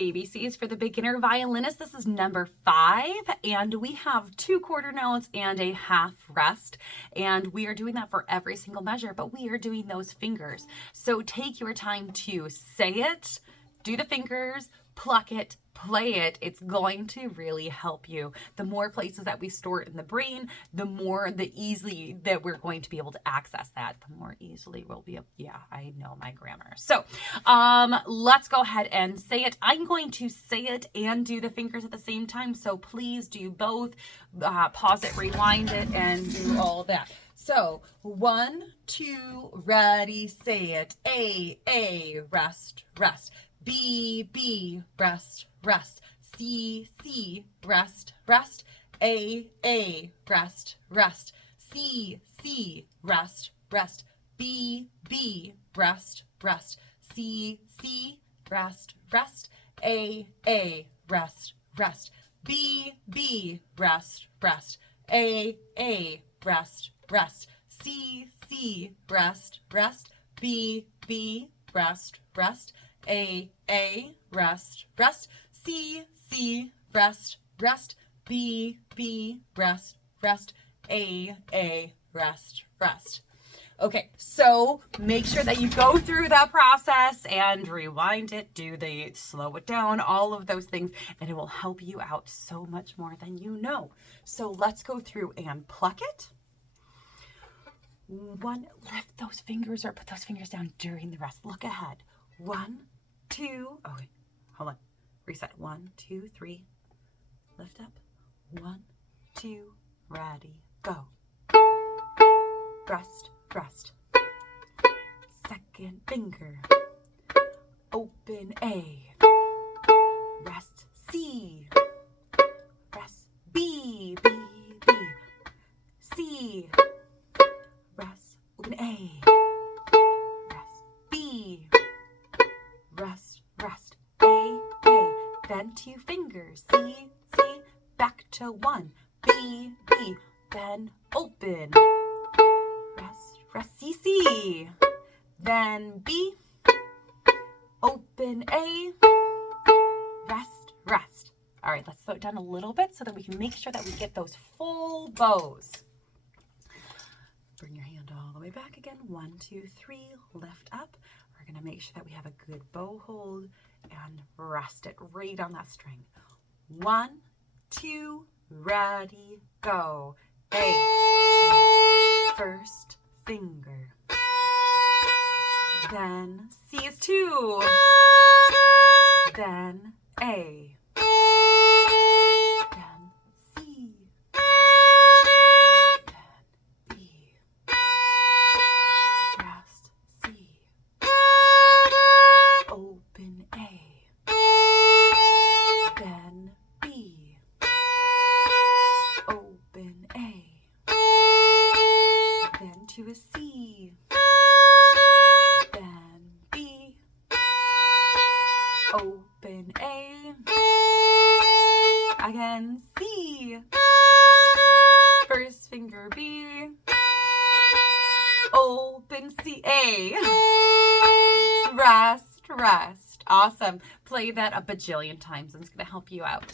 ABCs for the beginner violinist. This is number 5, and we have 2 quarter notes and a half rest, and we are doing that for every single measure, but we are doing those fingers. So take your time to say it, do the fingers, pluck it, play it. It's going to really help you. The more places that we store it in the brain, the easily that we're going to be able to access that, the more easily we'll be able, yeah, I know my grammar. So let's go ahead and say it. I'm going to say it and do the fingers at the same time. So please do both. Pause it, rewind it, and do all that. So 1, 2, ready, say it. A, rest, rest. B, rest, rest. C, rest, rest. A, rest, rest. C, rest, rest. B, rest, rest. C, rest, rest. A, rest, rest. B, rest, rest. A, rest, rest. C, rest, rest. B, rest, rest. A, rest, rest. C, rest, rest. B, rest, rest. A, rest, rest. Okay, so make sure that you go through that process and rewind it, slow it down, all of those things, and it will help you out so much more than you know. So let's go through and pluck it. 1, lift those fingers or put those fingers down during the rest. Look ahead. 1, 2, oh wait, hold on, reset. 1, 2, 3, lift up. 1, 2, ready, go. Rest, rest. Second finger, open A, rest C, rest B, C, rest, open A, rest B, rest, rest, A, then 2 fingers, C, back to 1, B, then open, rest, C, then B, open A, rest, rest. All right, let's slow it down a little bit so that we can make sure that we get those full bows. Bring your hand all the way back again. 1, 2, 3, lift up. We're gonna make sure that we have a good bow hold and rest it right on that string. 1, 2, ready, go. A, first finger. Then C is 2. Then A. Then C. Then B. Rest C. Open A. Then B. Open A. Then to a C. Then B. Open A. Again C. First finger B. Open C. A. Rest, rest. Awesome. Play that a bajillion times and it's going to help you out.